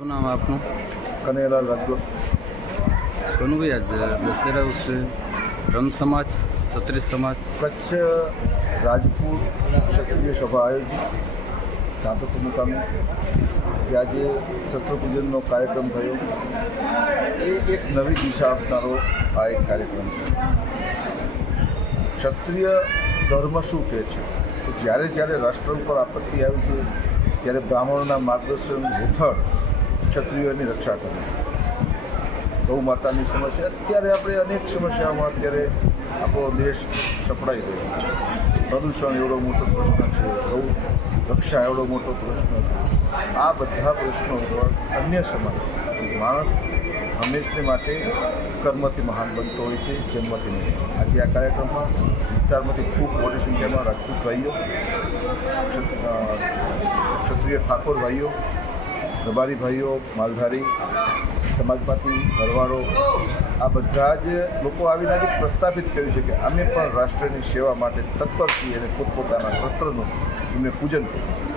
શું નામ આપનું? કનૈયાલાલ રાજગોર. કનુભાઈ, આજ દશેરા ઉત્સવે બ્રહ્મ સમાજ, ક્ષત્રિય સમાજ કચ્છ રાજપૂત ક્ષત્રિય સભા આયોજિત સાંતોદ મુકામે કે આજે શસ્ત્રપૂજનનો કાર્યક્રમ થયો એ એક નવી દિશા આપનારો આ એક કાર્યક્રમ છે. ક્ષત્રિય ધર્મ શું કહે છે? તો જ્યારે જ્યારે રાષ્ટ્ર ઉપર આપત્તિ આવી છે ત્યારે બ્રાહ્મણોના માર્ગદર્શન હેઠળ ક્ષત્રિયોની રક્ષા કરવી. ગૌ માતાની સમસ્યા, અત્યારે આપણે અનેક સમસ્યાઓમાં અત્યારે આપણો દેશ સપડાઈ રહ્યો છે. પ્રદૂષણ એવડો મોટો પ્રશ્ન છે, ગૌ રક્ષા એવડો મોટો પ્રશ્ન છે. આ બધા પ્રશ્નો ઉપર અન્ય સમાજ માણસ હંમેશને માટે કર્મથી મહાન બનતો હોય છે, જન્મથી નહીં. આજે આ કાર્યક્રમમાં વિસ્તારમાંથી ખૂબ મોટી સંખ્યામાં રાજપૂત ભાઈઓ, ક્ષત્રિય ઠાકોર ભાઈઓ, રબારી ભાઈઓ, માલધારી સમાજમાંથી ભરવાડો, આ બધા જ લોકો આવીને આજે પ્રસ્થાપિત કર્યું છે કે અમે પણ રાષ્ટ્રની સેવા માટે તત્પર છીએ અને પોતપોતાના શસ્ત્રનું એમને પૂજન કર્યું છે.